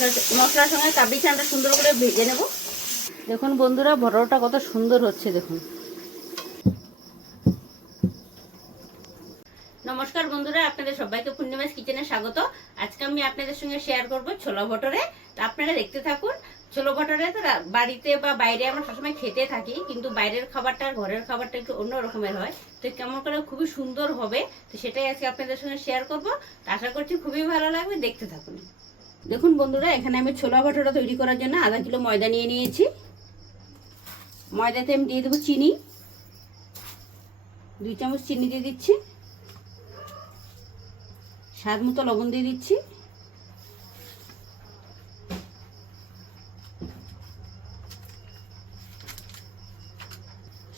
মশলার সঙ্গে কাবলি চানাটা সুন্দর করে ভেজে নেব। দেখুন বন্ধুরা, বড়টা কত সুন্দর হচ্ছে দেখুন। নমস্কার বন্ধুরা, আপনাদের সবাইকে পূর্ণিমাস কিচেনে স্বাগত। আজকে আমি আপনাদের সঙ্গে শেয়ার করব ছোলা ভটরে। তা আপনারা দেখতে থাকুন। ছোলা ভটরে তো বাড়িতে বা বাইরে আমরা সবসময় খেতে থাকি, কিন্তু বাইরের খাবারটা আর ঘরের খাবারটা একটু অন্য রকমের হয়। তো কেমন করে খুবই সুন্দর হবে, তো সেটাই আজকে আপনাদের সঙ্গে শেয়ার করব। আশা করছি খুবই ভালো লাগবে, দেখতে থাকুন। দেখুন বন্ধুরা, এখানে আমি ছোলা ভটরা তৈরি করার জন্য আধা কিলো ময়দা নিয়ে নিয়েছি। ময়দাতে আমি দিয়ে দেবো চিনি, 2 চামচ চিনি দিয়ে দিচ্ছি। স্বাদ মতো লবণ দিয়ে দিচ্ছি।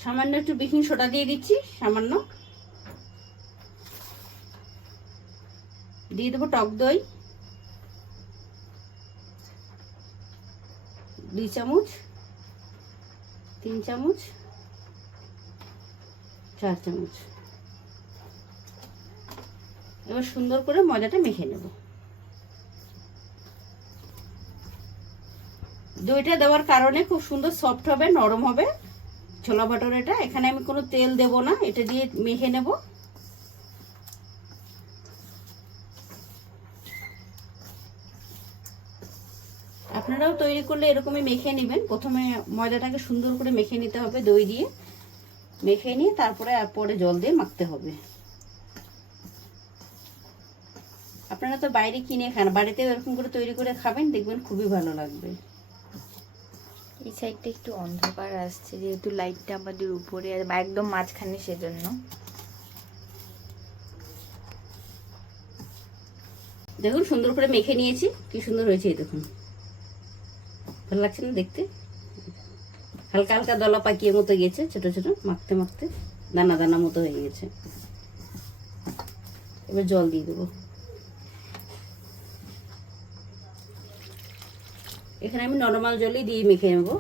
সামান্য একটু বেকিং সোডা দিয়ে দিচ্ছি, সামান্য। দিয়ে দেবো টক দই 2 চামচ, 3 চামচ, 4 চামচ। এবার সুন্দর করে ময়দাটা মেখে নেব। দইটা দেওয়ার কারণে খুব সুন্দর সফট হবে, নরম হবে ছোলা ভটুরেটা। এখানে আমি কোনো তেল দেব না, এটা দিয়ে মেখে নেব। আপনারাও তৈরি করলে এরকমই মেখে নেবেন। প্রথমে ময়দাটাকে সুন্দর করে মেখে নিতে হবে, দই দিয়ে মেখে নিয়ে পরে জল দিয়ে মাখতে হবে। আপনারা তো বাইরে কিনে খান, বাড়িতেও এরকম করে তৈরি করে খাবেন, দেখবেন খুবই ভালো লাগবে। এই সাইডটা একটু অন্ধকার আসছে, যেহেতু লাইটটা আমাদের উপরে একদম মাঝখানে, সেজন্য। দেখুন সুন্দর করে মেখে নিয়েছি, কি সুন্দর হয়েছে দেখুন। ভালো লাগছে না দেখতে? হালকা হালকা দলা পাকিয়ে মতো গেছে, ছোট ছোট মাখতে মাখতে দানা দানা মতো হয়ে গেছে। এবার জল দিয়ে দেবো। এখানে আমি নরমাল জলই দিয়ে মেখে নেব।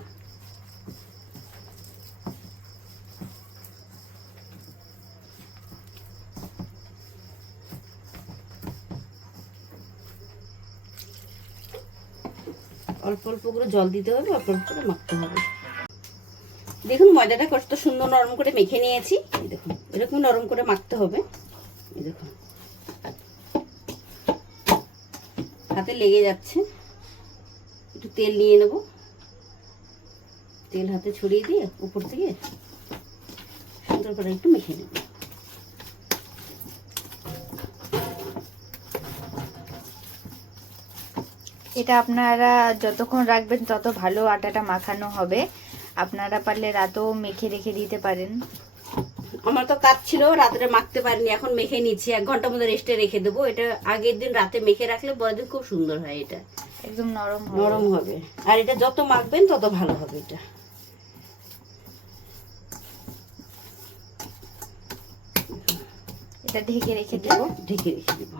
অল্প অল্প করে জল দিতে হবে, অল্প অল্প করে মাখতে হবে। দেখুন ময়দাটা কত সুন্দর নরম করে মেখে নিয়েছি। দেখুন এরকম নরম করে মাখতে হবে। এই দেখুন হাতে লেগে যাচ্ছে, একটু তেল নিয়ে নেব। তেল হাতে ছড়িয়ে দিয়ে উপর থেকে সুন্দর করে একটু মেখে নেব। এটা আপনারা যতক্ষণ রাখবেন তত ভালো আটাটা মাখানো হবে। আপনারা পারলে রাতেও মেখে রেখে দিতে পারেন। আমার তো কাজ ছিল, রাত্রে মাখতে পারিনি, এখন মেখে নিচ্ছি। 1 ঘন্টার মধ্যে রেস্টে রেখে দেবো। এটা আগের দিন রাতে মেখে রাখলে পরের দিন খুব সুন্দর হয়। এটা একদম নরম নরম হবে, আর এটা যত মাখবেন তত ভালো হবে। এটা ঢেকে রেখে দেবো। ঢেকে রেখে দেবো।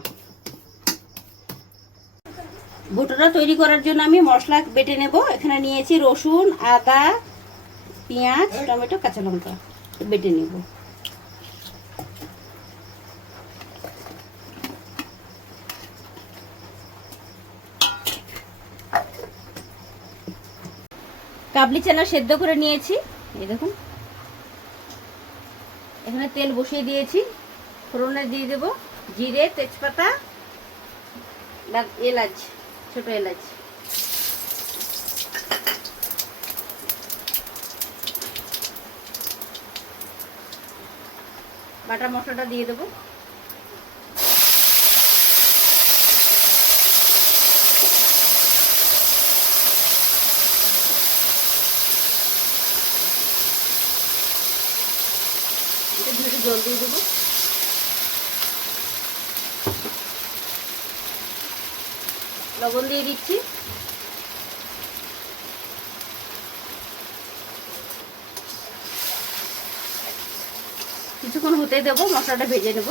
ভুট্টাটা তৈরি করার জন্য আমি মশলা বেটে নেব। এখানে নিয়েছি রসুন, আদা, পেঁয়াজ, টমেটো, কাঁচা লঙ্কা বেটে নেব। কাবলি চানা সেদ্ধ করে নিয়েছি, এই দেখুন। এখানে তেল বসিয়ে দিয়েছি, ফোড়নে দিয়ে দেব জিরে, তেজপাতা, এলাচ, ছোট এলাচ। বাটা মশলাটা দিয়ে দেবো। ধীরে জল দিয়ে দেবো। লবণ দিয়ে দিচ্ছি। কিছুক্ষণ হতে দেবো, মশলাটা ভেজে নেব।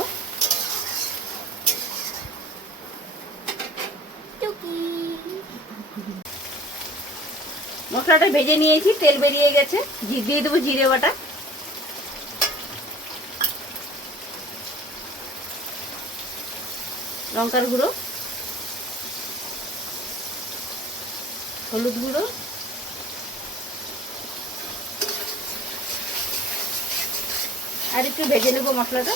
মশলাটা ভেজে নিয়েছি, তেল বেরিয়ে গেছে। দিয়ে দেবো জিরে বাটা, লঙ্কার গুঁড়ো, হলুদ গুঁড়ো, আর একটু ভেজে নেব মশলাটা।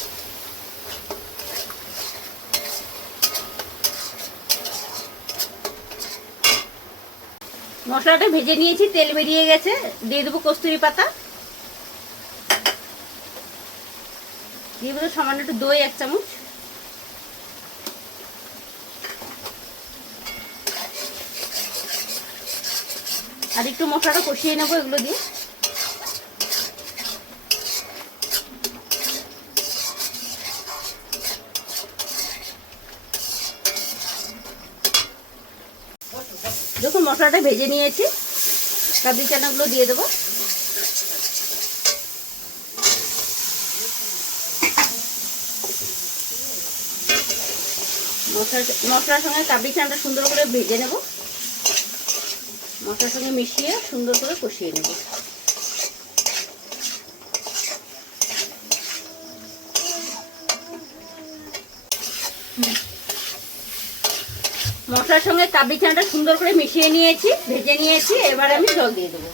মশলাটা ভেজে নিয়েছি, তেল বেরিয়ে গেছে, দিয়ে দেবো কস্তুরি পাতা, দিয়ে দেবো সামান্য একটু দই 1 চামচ, আর একটু মশলাটা কষিয়ে নেবো এগুলো দিয়ে। দেখুন মশলাটা ভেজে নিয়েছি, কাবলি চানাগুলো দিয়ে দেবো। মশলার সঙ্গে কাবলি চানাটা সুন্দর করে ভেজে নেব, মশলার সঙ্গে মিশিয়ে সুন্দর করে কষিয়ে নেব। মশলার সঙ্গে কাবলি চানাটা সুন্দর করে মিশিয়ে নিয়েছি, ভেজে নিয়েছি, এবার আমি জল দিয়ে দেবো।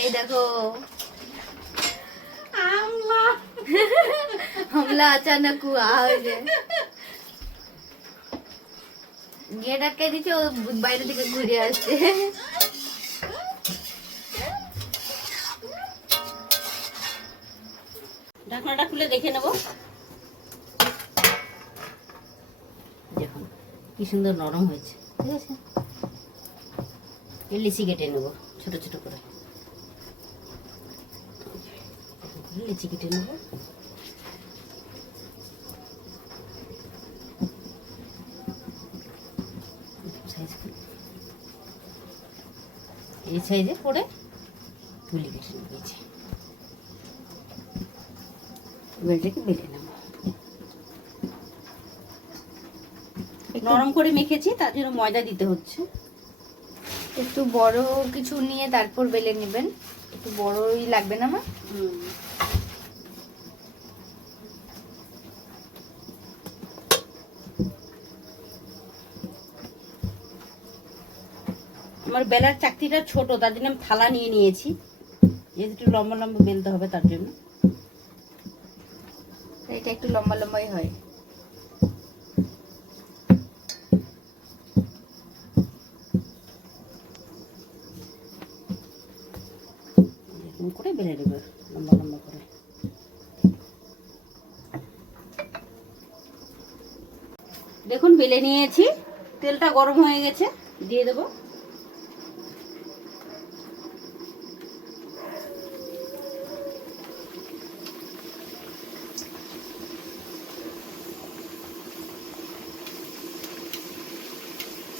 এই দেখো हमला अचानक हुआ গেট আটকে দিচ্ছে, ও বাইরে থেকে ঘুরে আসছে। ঢাকনাটা খুলে দেখে নেব। দেখুন কি সুন্দর নরম হয়েছে, ঠিক আছে। লিচি কেটে নেব ছোট ছোট করে, লিচি কেটে নেব। এই সাইজে পরে তুলি কেটে নেব। এবার এটাকে বেলে নেব। নরম করে মেখেছি, তার জন্য ময়দা দিতে হচ্ছে। একটু বড় কিছু নিয়ে তারপর বেলে নেবেন, একটু বড়ই লাগবে না মা? আমার বেলার চাকতিটা ছোট, তার জন্য আমি থালা নিয়ে নিয়েছি, যেহেতু একটু লম্বা লম্বা বেলতে হবে তার জন্য। এটা একটু লম্বা লম্বাই হয়। এরকম করে বেলে নেবে লম্বা লম্বা করে। দেখুন বেলে নিয়েছি, তেলটা গরম হয়ে গেছে, দিয়ে দেবো।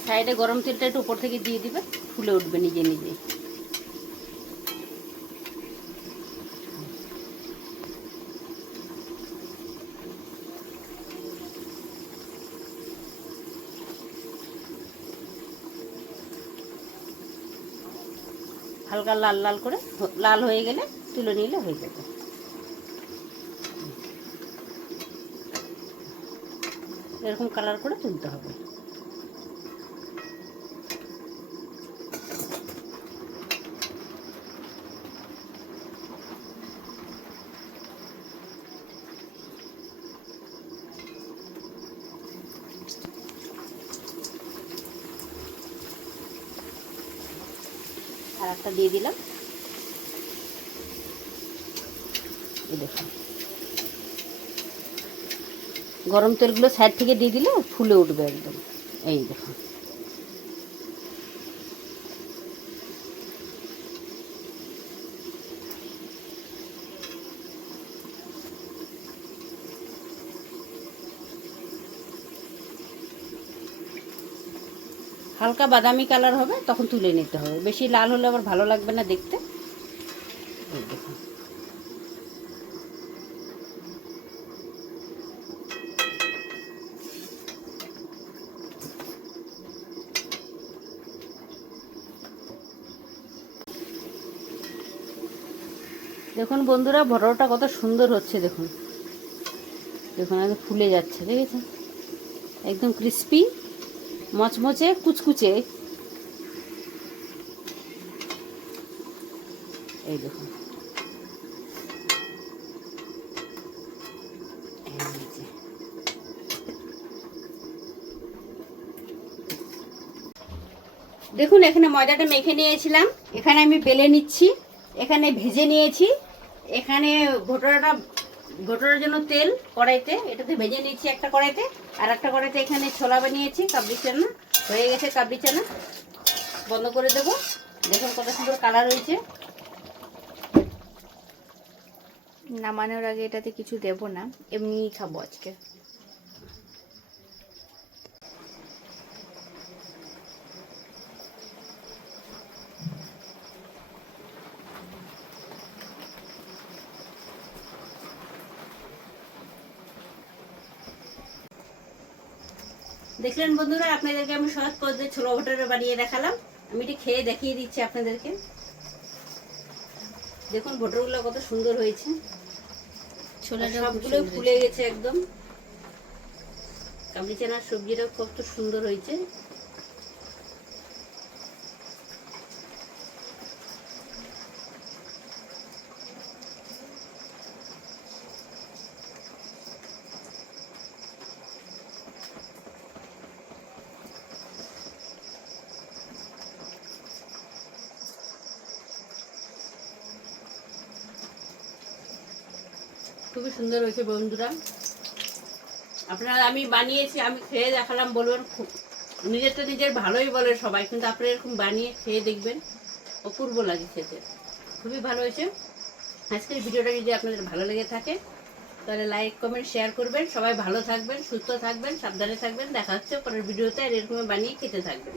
সাইডে গরম তেলটা একটু উপর থেকে দিয়ে দিবে, ফুলে উঠবে নিজে নিজে। হালকা লাল লাল করে, লাল হয়ে গেলে তুলে নিলে হয়ে যাবে। এরকম কালার করে তুলতে হবে। আর একটা দিয়ে দিলাম, এই দেখুন গরম তেলগুলো সাইড থেকে দিয়ে দিলে ফুলে উঠবে একদম। এই দেখুন হালকা বাদামি কালার হবে, তখন তুলে নিতে হবে। বেশি লাল হলে আবার ভালো লাগবে না দেখতে। এই দেখুন দেখুন বন্ধুরা, বড়টা কত সুন্দর হচ্ছে। দেখুন দেখুন একদম ফুলে যাচ্ছে, দেখেছেন? একদম ক্রিস্পি, মচমচে, কুচকুচে। এই দেখুন, এই যে। দেখুন এখানে ময়দাটা মেখে নিয়েছিলাম, এখানে আমি বেলে নিচ্ছি, এখানে ভেজে নিয়েছি, এখানে ঘোটার জন্য তেল কড়াইতে, এটাতে ভেজে নিয়েছি একটা কড়াইতে, আর একটা কড়াইতে এখানে ছোলা বানিয়েছি, কাবলি চানা হয়ে গেছে। কাবলি চানা বন্ধ করে দেবো। দেখুন কত সুন্দর কালার হয়েছে। নামানোর আগে এটাতে কিছু দেব না, এমনিই খাবো আজকে। দেখলেন বন্ধুরা, আপনাদেরকে আমি সহজ পদ্ধতিতে ছোলা ভটোরে বানিয়ে দেখালাম। আমি এটি খেয়ে দেখিয়ে দিচ্ছি আপনাদেরকে। দেখুন ভটোরগুলো কত সুন্দর হয়েছে, সবগুলো ফুলে গেছে একদম। কাবলি চানার সবজিটাও কত সুন্দর হয়েছে। খুবই সুন্দর হয়েছে বন্ধুরা। আপনারা, আমি বানিয়েছি, আমি খেয়ে দেখালাম, বলবেন খুব, নিজেরটা নিজের ভালোই বলে সবাই, কিন্তু আপনারা এরকম বানিয়ে খেয়ে দেখবেন, অপূর্ব লাগে খেতে, খুবই ভালো হয়েছে। আজকের ভিডিওটা যদি আপনাদের ভালো লেগে থাকে তাহলে লাইক কমেন্ট শেয়ার করবেন। সবাই ভালো থাকবেন, সুস্থ থাকবেন, সাবধানে থাকবেন। দেখা হচ্ছে পরের ভিডিওতে, আর এরকম বানিয়ে খেতে থাকবেন।